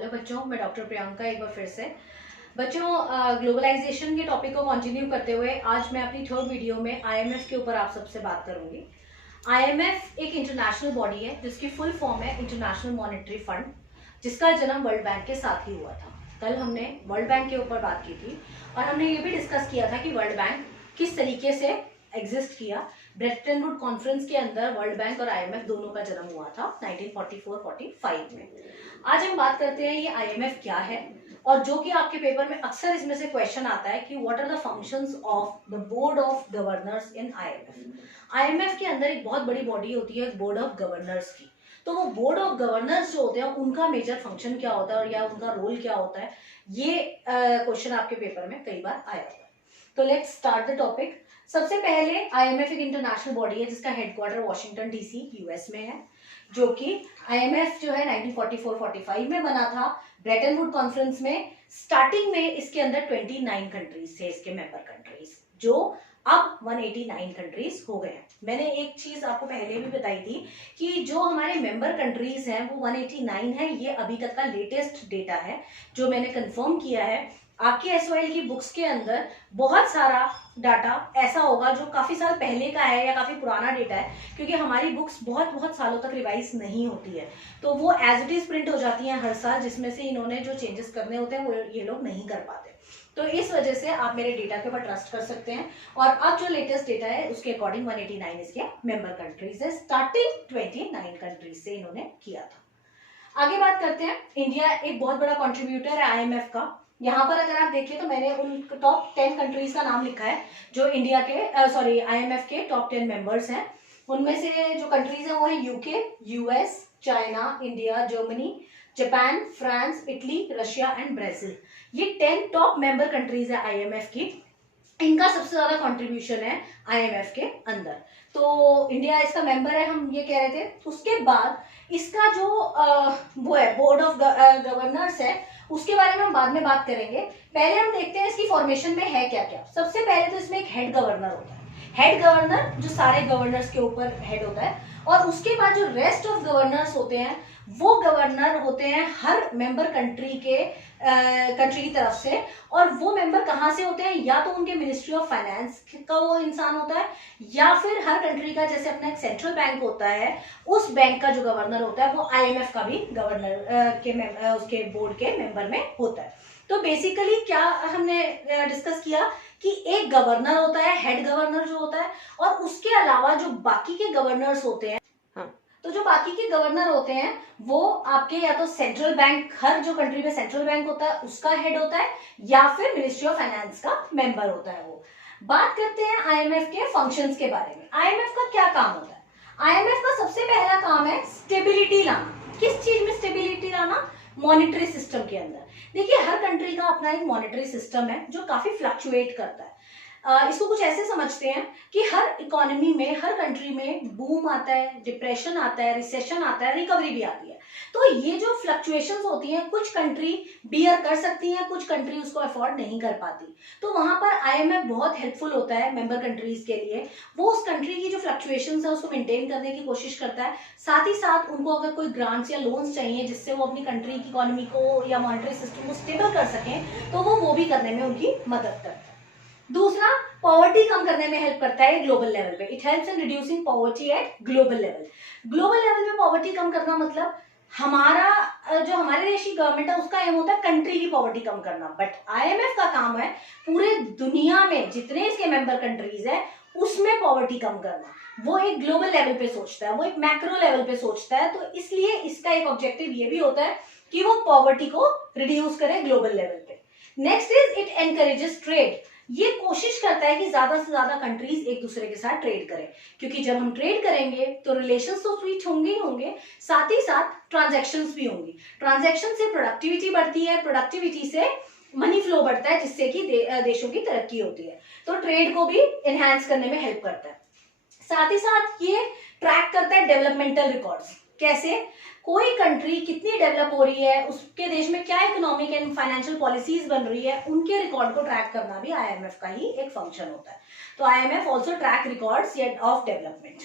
Hello बच्चों, मैं doctor Priyanka एक बार फिर से। बच्चों, ग्लोबलाइजेशन के टॉपिक को कंटिन्यू करते हुए आज मैं अपनी थर्ड वीडियो में आईएमएफ के ऊपर आप सबसे बात करूंगी। आईएमएफ एक इंटरनेशनल बॉडी है जिसकी फुल फॉर्म है इंटरनेशनल मॉनेटरी फंड, जिसका जन्म वर्ल्ड बैंक के साथ ही हुआ था। कल हमने वर्ल्ड बैंक के ऊपर बात की थी और हमने ये भी डिस्कस किया था कि वर्ल्ड बैंक किस तरीके से एग्जिस्ट किया। ब्रेटन वुड कॉन्फ्रेंस के अंदर वर्ल्ड बैंक और आईएमएफ दोनों का जन्म हुआ था 1944-45 में। आज हम बात करते हैं ये आईएमएफ क्या है, और जो कि आपके पेपर में अक्सर इसमें से क्वेश्चन आता है कि what are the functions of the board of governors in IMF. IMF के अंदर एक बहुत बड़ी बॉडी होती है बोर्ड ऑफ गवर्नर्स की। तो वो बोर्ड ऑफ गवर्नर्स जो होते हैं उनका मेजर फंक्शन क्या होता है और या उनका रोल क्या होता है, ये क्वेश्चन आपके पेपर में कई बार आया होता है। तो लेट्स स्टार्ट द टॉपिक। सबसे पहले आईएमएफ एक इंटरनेशनल बॉडी है जिसका हेडक्वार्टर वॉशिंगटन डीसी यूएस में है, जो कि आईएमएफ जो है 1944-45 में बना था। ब्रेटन वुड कॉन्फ्रेंस में स्टार्टिंग में इसके अंदर 29 कंट्रीज थे, इसके मेंबर कंट्रीज, जो अब 189 कंट्रीज हो गए हैं। मैंने एक चीज आपको पहले भी बताई थी कि जो हमारे मेंबर कंट्रीज हैं वो 189 है। ये अभी तक का लेटेस्ट डेटा है जो मैंने कंफर्म किया है। आपकी एसओएल की बुक्स के अंदर बहुत सारा डाटा ऐसा होगा जो काफी साल पहले का है या काफी पुराना डेटा है, क्योंकि हमारी बुक्स बहुत सालों तक रिवाइज नहीं होती है, तो वो एज इट इज प्रिंट हो जाती हैं हर साल, जिसमें से इन्होंने जो चेंजेस करने होते हैं वो ये लोग नहीं कर पाते। तो इस वजह से आप मेरे डेटा के ऊपर ट्रस्ट कर सकते हैं। और अब जो लेटेस्ट डेटा है उसके अकॉर्डिंग 189 इसके मेंबर कंट्रीज है। स्टार्टिंग 29 कंट्रीज से इन्होंने किया था। आगे बात करते हैं। इंडिया एक बहुत बड़ा कॉन्ट्रीब्यूटर है आईएमएफ का। यहाँ पर अगर आप देखिए तो मैंने उन टॉप 10 कंट्रीज का नाम लिखा है जो इंडिया के आईएमएफ के टॉप 10 मेंबर्स हैं। उनमें से जो कंट्रीज हैं वो है UK, US, China, India, Germany, Japan, France, Italy, Russia and Brazil. ये 10 टॉप मेंबर कंट्रीज है आईएमएफ की। इनका सबसे ज्यादा कंट्रीब्यूशन है आईएमएफ के अंदर। तो इंडिया इसका मेंबर है, हम ये कह रहे थे। उसके बाद इसका जो वो है बोर्ड ऑफ गवर्नर्स है, उसके बारे में हम बाद में बात करेंगे। पहले हम देखते हैं इसकी फॉर्मेशन में है क्या क्या। सबसे पहले तो इसमें एक हेड गवर्नर होता है। हेड गवर्नर जो सारे गवर्नर्स के ऊपर हेड होता है, और उसके बाद जो रेस्ट ऑफ गवर्नर्स होते हैं वो गवर्नर होते हैं हर मेंबर कंट्री की तरफ से। और वो मेंबर कहाँ से होते हैं, या तो उनके मिनिस्ट्री ऑफ फाइनेंस का वो इंसान होता है, या फिर हर कंट्री का जैसे अपना एक सेंट्रल बैंक होता है उस बैंक का जो गवर्नर होता है वो आईएमएफ का भी गवर्नर उसके बोर्ड के मेंबर में होता है। तो बेसिकली क्या हमने डिस्कस किया कि एक गवर्नर होता है, हेड गवर्नर जो होता है, और उसके अलावा जो बाकी के गवर्नर्स होते हैं, तो जो बाकी के गवर्नर होते हैं वो आपके या तो सेंट्रल बैंक, हर जो कंट्री में सेंट्रल बैंक होता है उसका हेड होता है, या फिर मिनिस्ट्री ऑफ फाइनेंस का मेंबर होता है वो। बात करते हैं आईएमएफ के फंक्शंस के बारे में। आईएमएफ का क्या काम होता है? आईएमएफ का सबसे पहला काम है स्टेबिलिटी लाना। किस चीज में स्टेबिलिटी लाना? मॉनेटरी सिस्टम के अंदर। देखिए, हर कंट्री का अपना एक मॉनेटरी सिस्टम है जो काफी फ्लक्चुएट करता है। इसको कुछ ऐसे समझते हैं कि हर इकोनॉमी में, हर कंट्री में बूम आता है, डिप्रेशन आता है, रिसेशन आता है, रिकवरी भी आती है। तो ये जो फ्लक्चुएशंस होती हैं कुछ कंट्री बियर कर सकती हैं, कुछ कंट्री उसको अफोर्ड नहीं कर पाती। तो वहां पर आईएमएफ बहुत हेल्पफुल होता है मेंबर कंट्रीज के लिए। वो उस कंट्री की जो फ्लक्चुएशंस है उसको मेंटेन करने की कोशिश करता है। साथ ही साथ उनको अगर कोई ग्रांट्स या लोन्स चाहिए जिससे वो अपनी कंट्री की इकोनॉमी को या मॉनेटरी सिस्टम को स्टेबल कर सकें, तो वो भी करने में उनकी मदद करता है। दूसरा, पॉवर्टी कम करने में हेल्प करता है ग्लोबल लेवल पे। It helps in reducing poverty eight global level. Global level पे पॉवर्टी कम करना मतलब हमारे देश की गवर्नमेंट है उसका एम होता है कंट्री की पॉवर्टी कम करना, बट आईएमएफ का काम है पूरे दुनिया में जितने इसके मेंबर कंट्रीज है उसमें पॉवर्टी कम करना। वो एक ग्लोबल लेवल पे सोचता है, वो एक मैक्रो लेवल पे सोचता है। तो इसलिए इसका एक ऑब्जेक्टिव ये भी होता है कि वो पॉवर्टी को रिड्यूस करे ग्लोबल लेवल पे। Next is it encourages trade. ये कोशिश करता है कि ज्यादा से ज्यादा कंट्रीज एक दूसरे के साथ ट्रेड करें, क्योंकि जब हम ट्रेड करेंगे तो रिलेशंस तो स्वीट होंगे ही होंगे, साथ ही साथ ट्रांजैक्शंस भी होंगी। ट्रांजैक्शन से प्रोडक्टिविटी बढ़ती है, प्रोडक्टिविटी से मनी फ्लो बढ़ता है, जिससे कि देशों की तरक्की होती है। तो ट्रेड को भी एनहांस करने में हेल्प करता है। साथ ही साथ ये ट्रैक करता है डेवलपमेंटल रिकॉर्ड्स। कैसे? कोई कंट्री कितनी डेवलप हो रही है, उसके देश में क्या इकोनॉमिक एंड फाइनेंशियल पॉलिसीज बन रही है, उनके रिकॉर्ड को ट्रैक करना भी आईएमएफ का ही एक फंक्शन होता है। तो IMF also track records of development.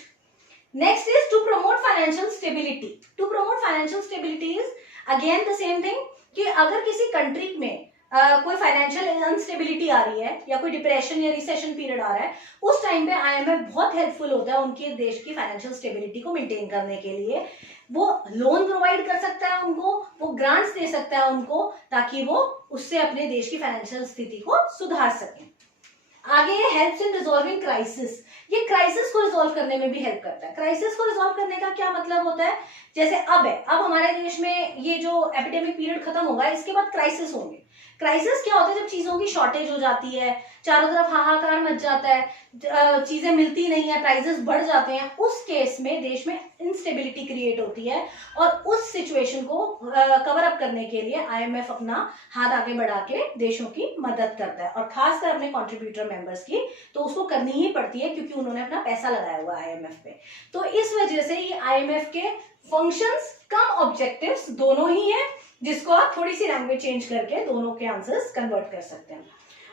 Next is to promote financial stability. To promote financial stability is again the same thing. कि अगर किसी कंट्री में कोई फाइनेंशियल अनस्टेबिलिटी आ रही है या कोई डिप्रेशन या रिसेशन पीरियड आ रहा है, उस टाइम पे आईएमएफ बहुत हेल्पफुल होता है उनके देश की फाइनेंशियल स्टेबिलिटी को मेंटेन करने के लिए। वो लोन प्रोवाइड कर सकता है उनको, वो ग्रांट्स दे सकता है उनको, ताकि वो उससे अपने देश की फाइनेंशियल स्थिति को सुधार सके। आगे है हेल्प्स इन रिजॉल्विंग क्राइसिस। ये क्राइसिस को रिजॉल्व करने में भी हेल्प करता है। क्राइसिस को रिजॉल्व करने का क्या मतलब होता है, जैसे अब हमारे देश में ये जो एपिडेमिक पीरियड खत्म होगा, इसके बाद क्राइसिस होंगे। क्राइसिस क्या होता है, जब चीजों की शॉर्टेज हो जाती है, चारों तरफ हाहाकार मच जाता है, चीजें मिलती नहीं है, प्राइसेस बढ़ जाते हैं, उस केस में देश में इंस्टेबिलिटी क्रिएट होती है और उस सिचुएशन को कवर अप करने के लिए आईएमएफ अपना हाथ आगे बढ़ा के देशों की मदद करता है, और खासकर अपने कॉन्ट्रीब्यूटर मेंबर्स की तो उसको करनी ही पड़ती है, क्योंकि उन्होंने अपना पैसा लगाया हुआ है आईएमएफ पे। तो इस वजह से ये आईएमएफ के फंक्शंस कम ऑब्जेक्टिव्स दोनों ही है, जिसको आप थोड़ी सी लैंग्वेज चेंज करके दोनों के आंसर्स कन्वर्ट कर सकते हैं।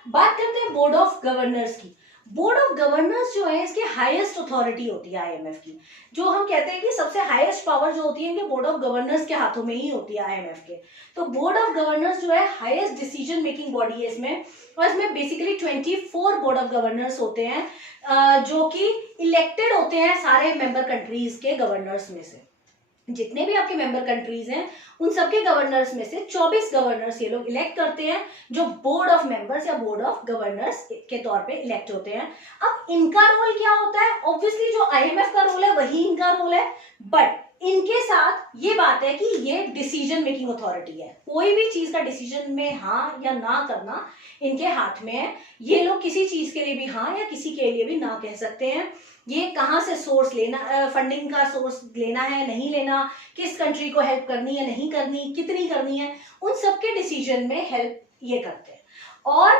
बात करते हैं बोर्ड ऑफ गवर्नर्स की। बोर्ड ऑफ गवर्नर्स जो है, इसकी हाईएस्ट अथॉरिटी होती है आईएमएफ की। जो हम कहते हैं कि सबसे हाईएस्ट पावर जो होती है इनके बोर्ड ऑफ गवर्नर्स के हाथों में ही होती है आईएमएफ के। तो बोर्ड ऑफ गवर्नर्स जो है हाईएस्ट डिसीजन मेकिंग बॉडी है इसमें, और इसमें बेसिकली 24 बोर्ड ऑफ गवर्नर्स होते हैं जो कि इलेक्टेड होते हैं सारे मेंबर कंट्रीज के गवर्नर्स में से। जितने भी आपके मेंबर कंट्रीज हैं उन सबके गवर्नर्स में से 24 गवर्नर्स ये लोग इलेक्ट करते हैं, जो बोर्ड ऑफ मेंबर्स या बोर्ड ऑफ गवर्नर्स के तौर पे इलेक्ट होते हैं। अब इनका रोल क्या होता है, ऑब्वियसली जो आईएमएफ का रोल है वही इनका रोल है, बट इनके साथ ये बात है कि ये डिसीजन मेकिंग अथॉरिटी है। कोई भी चीज का डिसीजन में हाँ या ना करना इनके हाथ में है। ये लोग किसी चीज के लिए भी हाँ या किसी के लिए भी ना कह सकते हैं। ये कहाँ से सोर्स लेना, फंडिंग का सोर्स लेना है नहीं लेना, किस कंट्री को हेल्प करनी है नहीं करनी, कितनी करनी है, उन सबके डिसीजन में हेल्प ये करते हैं। और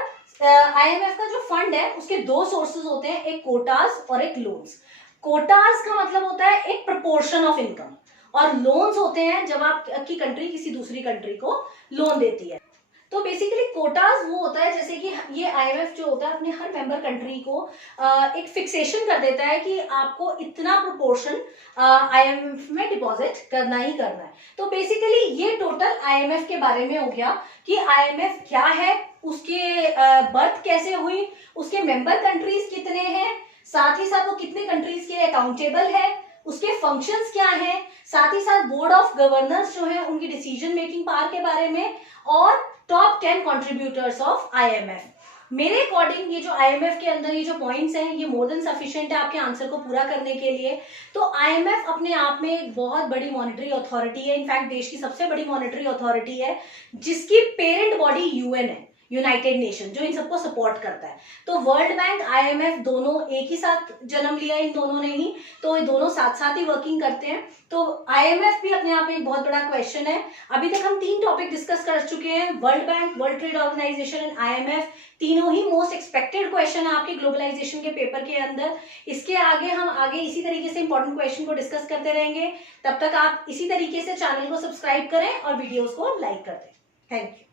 आईएमएफ का जो फंड है उसके दो सोर्सेज होते हैं, एक कोटास और एक लोन्स। कोटास का मतलब होता है एक प्रोपोर्शन ऑफ इनकम, और लोन्स होते हैं जब आपकी कंट्री किसी दूसरी कंट्री को लोन देती है। तो बेसिकली कोटास वो होता है, जैसे कि ये आईएमएफ जो होता है अपने हर मेंबर कंट्री को एक फिक्सेशन कर देता है कि आपको इतना प्रोपोर्शन आईएमएफ में डिपॉजिट करना ही करना है। तो बेसिकली ये टोटल आईएमएफ के बारे में हो गया कि आईएमएफ क्या है, उसके बर्थ कैसे हुई, उसके मेंबर कंट्रीज कितने हैं, साथ ही साथ वो कितने कंट्रीज के लिए अकाउंटेबल है, उसके फंक्शंस क्या हैं, साथ ही साथ बोर्ड ऑफ गवर्नर्स जो है उनकी डिसीजन मेकिंग पावर के बारे में, और टॉप 10 कंट्रीब्यूटर्स ऑफ आईएमएफ। मेरे अकॉर्डिंग ये जो आईएमएफ के अंदर ये जो पॉइंट्स हैं ये मोर देन सफिशिएंट है आपके आंसर को पूरा करने के लिए। तो आईएमएफ अपने आप में एक बहुत बड़ी मॉनेटरी अथॉरिटी है, इनफैक्ट देश की सबसे बड़ी मॉनेटरी अथॉरिटी है, जिसकी पेरेंट बॉडी यूएन है, यूनाइटेड नेशन, जो इन सबको सपोर्ट करता है। तो वर्ल्ड बैंक आईएमएफ दोनों एक ही साथ जन्म लिया इन दोनों ने ही, तो ये दोनों साथ साथ ही वर्किंग करते हैं। तो आईएमएफ भी अपने आप में एक बहुत बड़ा क्वेश्चन है। अभी तक हम 3 टॉपिक डिस्कस कर चुके हैं, World Bank, World Trade Organization and IMF. तीनों ही मोस्ट एक्सपेक्टेड क्वेश्चन है आपके ग्लोबलाइजेशन के पेपर के अंदर। इसके आगे हम इसी तरीके से इंपॉर्टेंट क्वेश्चन को डिस्कस करते रहेंगे। तब तक आप इसी तरीके से चैनल को सब्सक्राइब करें और वीडियोज को लाइक कर दें। Thank you.